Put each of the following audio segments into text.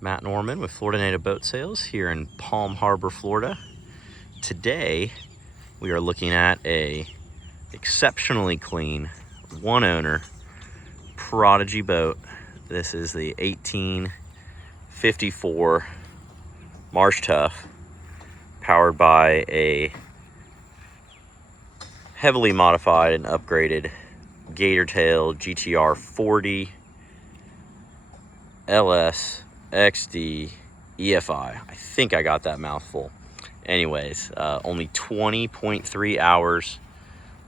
Matt Norman with Florida Native Boat Sales here in Palm Harbor, Florida. Today we are looking at a exceptionally clean one owner Prodigy boat. This is the 1854 Marsh Tough, powered by a heavily modified and upgraded Gator Tail GTR 40 LS XD EFI. I think I got that mouthful. Anyways, only 20.3 hours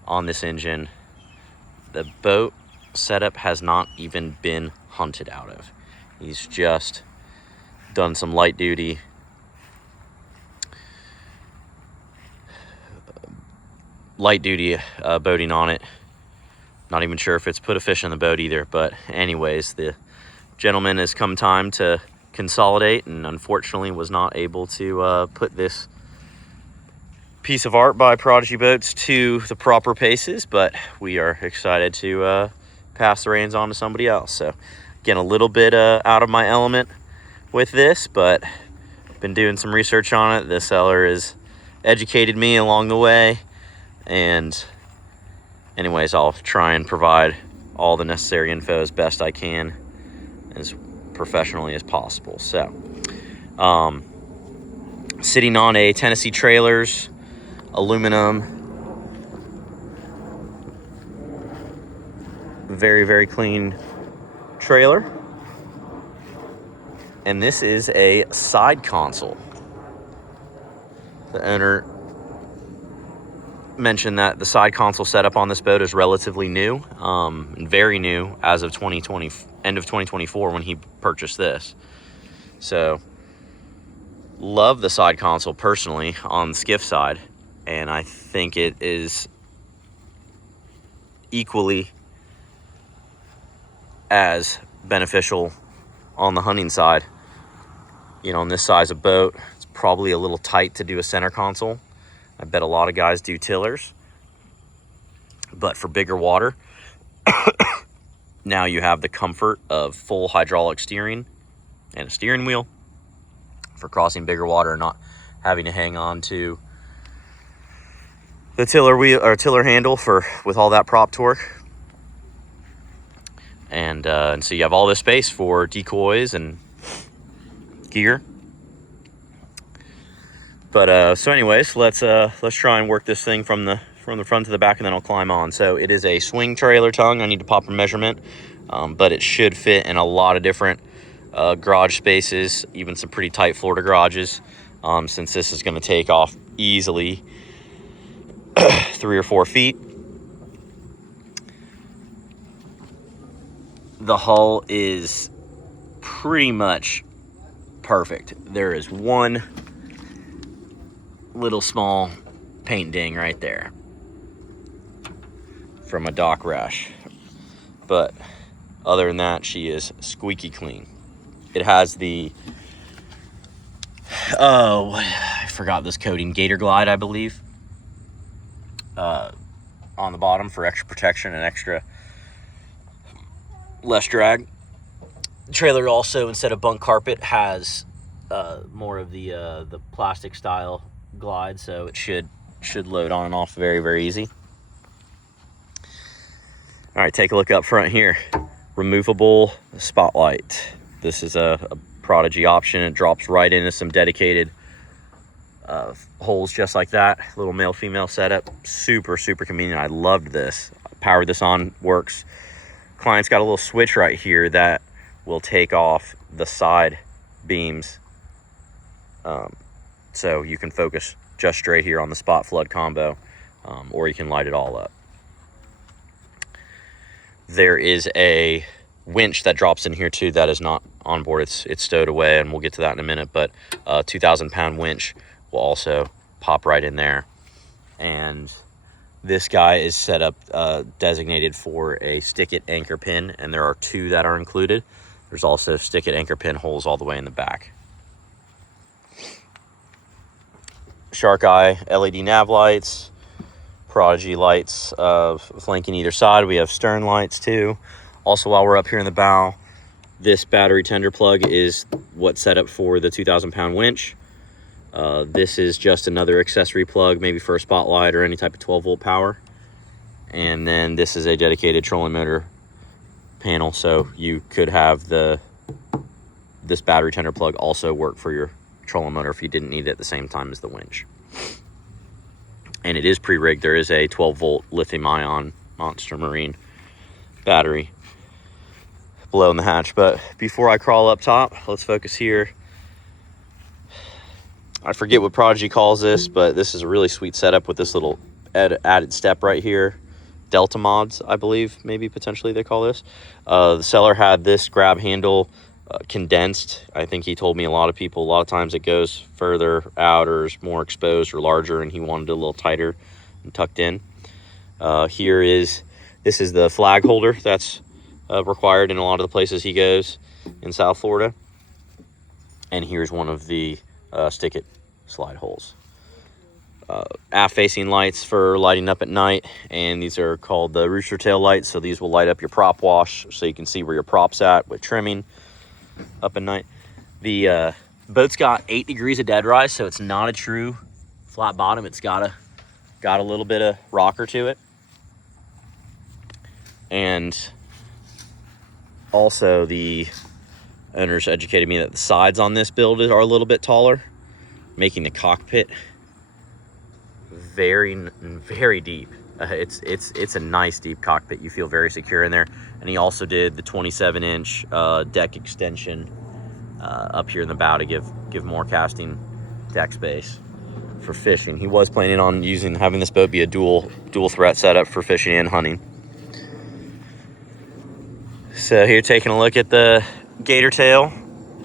on this engine. The boat setup has not even been hunted out of. He's just done some light duty boating on it. Not even sure if it's put a fish in the boat either, but anyways, the gentleman has come time to consolidate and unfortunately was not able to put this piece of art by Prodigy Boats to the proper paces, but we are excited to pass the reins on to somebody else. So again, a little bit out of my element with this, but been doing some research on it. The seller has educated me along the way, and anyways, I'll try and provide all the necessary info as best I can, as professionally as possible. So sitting on a Tennessee Trailers aluminum, very clean trailer, and this is a side console. The owner mentioned that the side console setup on this boat is relatively new, and very new as of end of 2024 when he purchased this. So love the side console personally on the skiff side, and I think it is equally as beneficial on the hunting side. You know, on this size of boat, it's probably a little tight to do a center console. I bet a lot of guys do tillers, but for bigger water, now you have the comfort of full hydraulic steering and a steering wheel for crossing bigger water, and not having to hang on to the tiller wheel or tiller handle with all that prop torque. And so you have all this space for decoys and gear. But so anyways, let's try and work this thing from the front to the back, and then I'll climb on. So it is a swing trailer tongue. I need to pop a measurement, but it should fit in a lot of different garage spaces, even some pretty tight Florida garages, since this is going to take off easily 3 or 4 feet. The hull is pretty much perfect. There is one little small paint ding right there from a dock rash, but other than that, she is squeaky clean. It has the I forgot this coating, Gator Glide, I believe, on the bottom for extra protection and extra less drag. The trailer also, instead of bunk carpet, has more of the plastic style glide, so it should load on and off very easy. All right, take a look up front here. Removable spotlight. This is a Prodigy option. It drops right into some dedicated holes just like that. Little male female setup. Super convenient. I loved this. Powered this on, works. Client's got a little switch right here that will take off the side beams, so you can focus just straight here on the spot flood combo, or you can light it all up. There is a winch that drops in here too that is not on board. It's stowed away, and we'll get to that in a minute, but a 2,000-pound winch will also pop right in there. And this guy is set up designated for a stick-it anchor pin, and there are 2 that are included. There's also stick-it anchor pin holes all the way in the back. Shark Eye LED nav lights, Prodigy lights flanking either side. We have stern lights too. Also, while we're up here in the bow, this battery tender plug is what's set up for the 2,000-pound winch. This is just another accessory plug, maybe for a spotlight or any type of 12-volt power. And then this is a dedicated trolling motor panel, so you could have this battery tender plug also work for your trolling motor if you didn't need it at the same time as the winch. And it is pre-rigged. There is a 12-volt lithium-ion Monster Marine battery below in the hatch. But before I crawl up top, let's focus here. I forget what Prodigy calls this, but this is a really sweet setup with this little added step right here. Delta mods, I believe, maybe potentially they call this. The seller had this grab handle condensed. I think he told me a lot of times it goes further out or is more exposed or larger, and he wanted it a little tighter and tucked in. This is the flag holder that's required in a lot of the places he goes in South Florida. And here's one of the stick it slide holes. Aft facing lights for lighting up at night, and these are called the rooster tail lights, so these will light up your prop wash so you can see where your prop's at with trimming up at night. The boat's got 8 degrees of dead rise, so it's not a true flat bottom. It's got a little bit of rocker to it. And also the owners educated me that the sides on this build are a little bit taller, making the cockpit very deep. It's a nice deep cockpit. You feel very secure in there. And he also did the 27-inch deck extension up here in the bow to give more casting deck space for fishing. He was planning on having this boat be a dual threat setup for fishing and hunting. So here, taking a look at the gator tail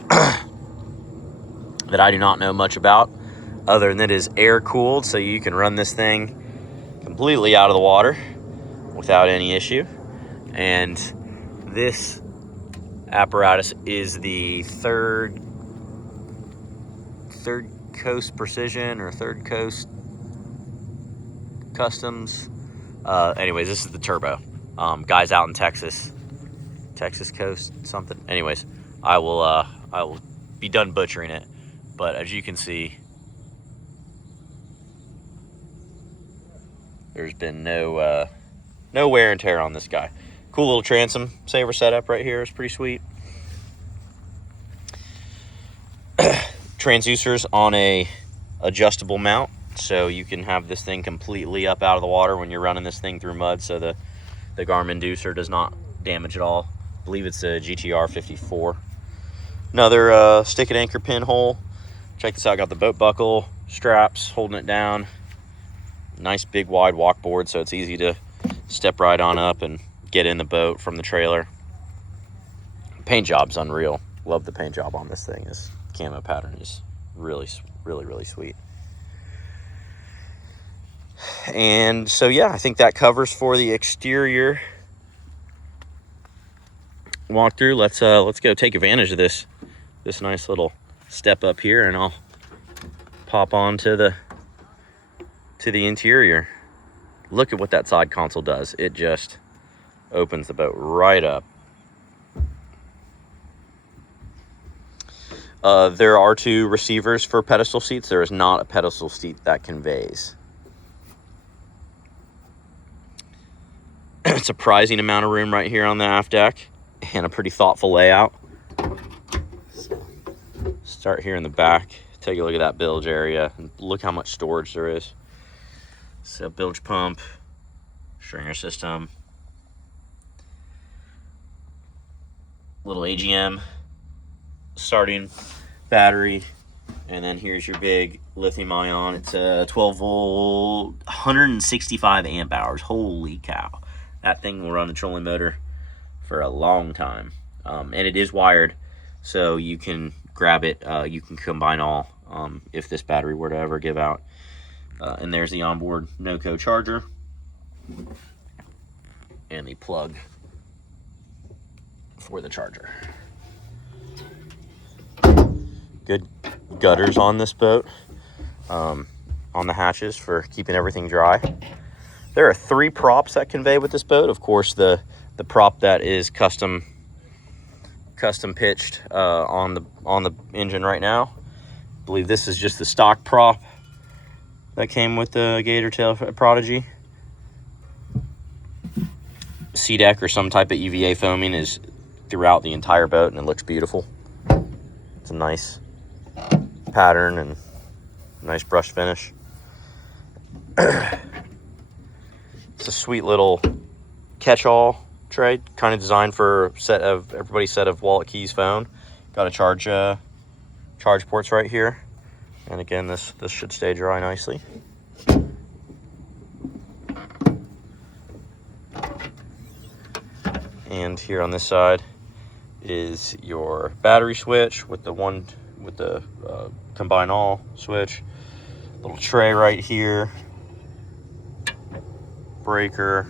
that I do not know much about, other than it is air cooled, so you can run this thing completely out of the water without any issue. And this apparatus is the third Coast Precision or Third Coast Customs. Anyways, this is the turbo. Guys out in Texas coast something. Anyways, I will be done butchering it, but as you can see, there's been no wear and tear on this guy. Cool little transom saver setup right here is pretty sweet. Transducers on a adjustable mount, so you can have this thing completely up out of the water when you're running this thing through mud, so the Garmin inducer does not damage at all. I believe it's a GTR 54. Another stick and anchor pinhole. Check this out. Got the boat buckle straps holding it down. Nice big wide walk board, so it's easy to step right on up and get in the boat from the trailer. Paint job's unreal. Love the paint job on this thing. This camo pattern is really sweet. And so yeah, I think that covers for the exterior walkthrough. Let's go take advantage of this nice little step up here, and I'll pop on to the interior. Look at what that side console does. It just opens the boat right up. There are 2 receivers for pedestal seats. There is not a pedestal seat that conveys. Surprising amount of room right here on the aft deck, and a pretty thoughtful layout. Start here in the back. Take a look at that bilge area, and look how much storage there is. So bilge pump, stringer system, little AGM starting battery, and then here's your big lithium ion. It's a 12 volt, 165 amp hours. Holy cow. That thing will run a trolling motor for a long time. And it is wired, so you can grab it. You can combine all if this battery were to ever give out. And there's the onboard NOCO charger and the plug for the charger. Good gutters on this boat, on the hatches for keeping everything dry. There are 3 props that convey with this boat. Of course, the prop that is custom custom pitched on the engine right now. I believe this is just the stock prop that came with the gator tail Prodigy. C-deck or some type of EVA foaming is throughout the entire boat, and it looks beautiful. It's a nice pattern and nice brush finish. It's a sweet little catch-all tray, kind of designed for everybody's set of wallet, keys, phone. Got a charge ports right here, and again, this should stay dry nicely. And here on this side is your battery switch with the combine all switch. Little tray right here. Breaker.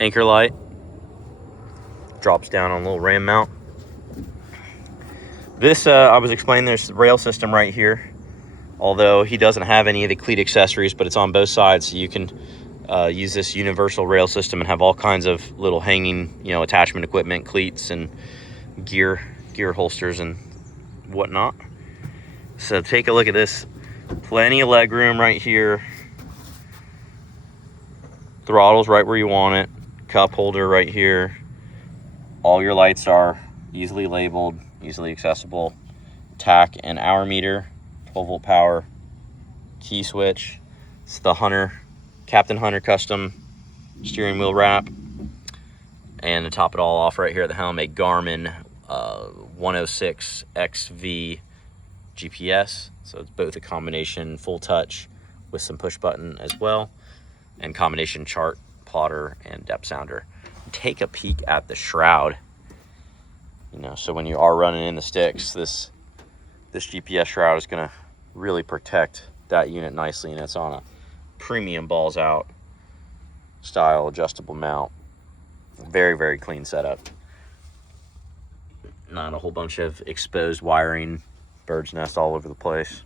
Anchor light. Drops down on a little ram mount. This, I was explaining, there's the rail system right here. Although he doesn't have any of the cleat accessories, but it's on both sides, so you can use this universal rail system and have all kinds of little hanging, attachment equipment, cleats and gear holsters and whatnot. So take a look at this. Plenty of leg room right here. Throttle's right where you want it. Cup holder right here. All your lights are easily labeled, easily accessible. Tack and hour meter. 12-volt power, key switch. It's the Captain Hunter custom steering wheel wrap. And to top it all off right here at the helm, a Garmin 106 XV GPS. So it's both a combination full touch with some push button as well, and combination chart, plotter, and depth sounder. Take a peek at the shroud. So when you are running in the sticks, this GPS shroud is going to really protect that unit nicely, and it's on a premium balls out style adjustable mount. Very, very clean setup. Not a whole bunch of exposed wiring, bird's nest all over the place.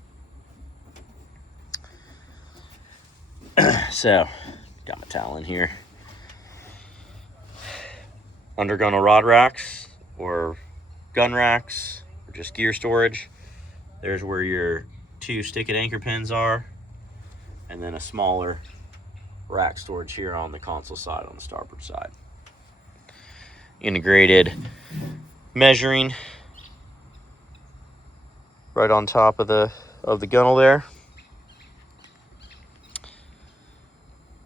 So, got my towel in here. Undergunnel rod racks or gun racks or just gear storage. There's where your 2 stick-it anchor pins are, and then a smaller rack storage here on the console side, on the starboard side. Integrated measuring right on top of the gunnel there.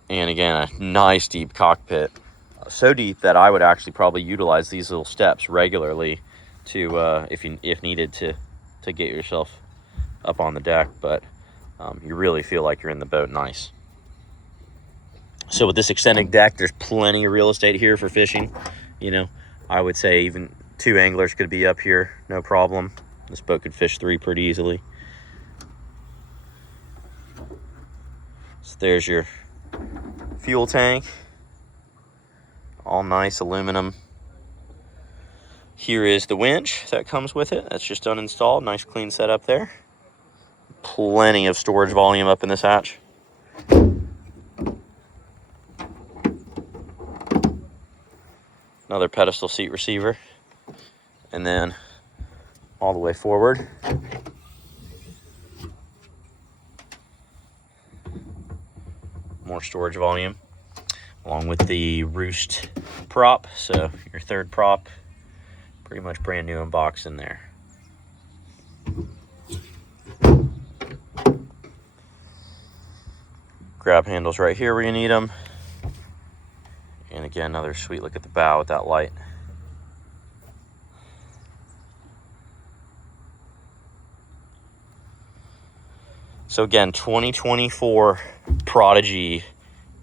And again, a nice deep cockpit. So deep that I would actually probably utilize these little steps regularly to, if needed, to get yourself up on the deck, but you really feel like you're in the boat nice. So with this extended deck, there's plenty of real estate here for fishing. I would say even 2 anglers could be up here, no problem. This boat could fish 3 pretty easily. So there's your fuel tank, all nice aluminum. Here is the winch that comes with it. That's just uninstalled. Nice clean setup there. Plenty of storage volume up in this hatch. Another pedestal seat receiver. And then all the way forward, more storage volume, along with the roost prop. So your third prop, pretty much brand new in box in there. Grab handles right here where you need them. And again, another sweet look at the bow with that light. So again, 2024 Prodigy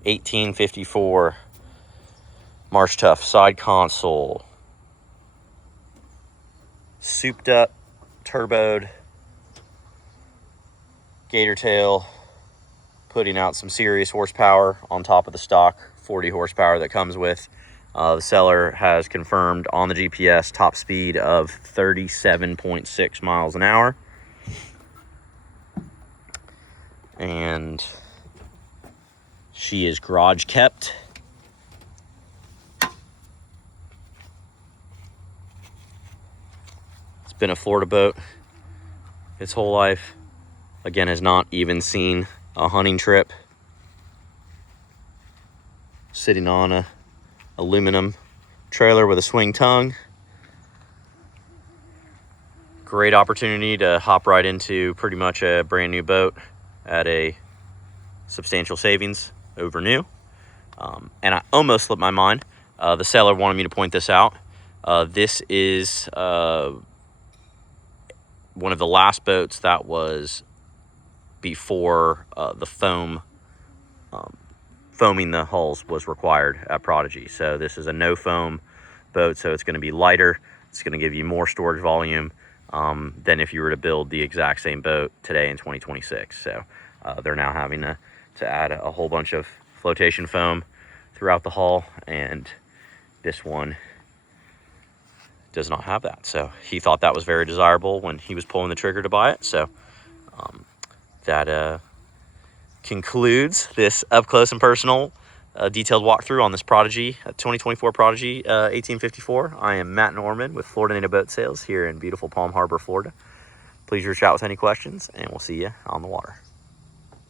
1854 Marsh Tough side console. Souped up, turboed, gator tail, putting out some serious horsepower on top of the stock 40 horsepower that comes with. The seller has confirmed on the GPS top speed of 37.6 miles an hour. And she is garage kept been a Florida boat its whole life. Again, has not even seen a hunting trip. Sitting on a aluminum trailer with a swing tongue. Great opportunity to hop right into pretty much a brand new boat at a substantial savings over new. And I almost slipped my mind. The seller wanted me to point this out. This is one of the last boats that was before the foaming the hulls was required at Prodigy. So this is a no foam boat, so it's going to be lighter. It's going to give you more storage volume than if you were to build the exact same boat today in 2026. So they're now having to add a whole bunch of flotation foam throughout the hull, and this one does not have that. So he thought that was very desirable when he was pulling the trigger to buy it. So that concludes this up close and personal detailed walkthrough on this Prodigy 2024 Prodigy 1854. I am Matt Norman with Florida Native Boat Sales here in beautiful Palm Harbor, Florida. Please reach out with any questions, and we'll see you on the water.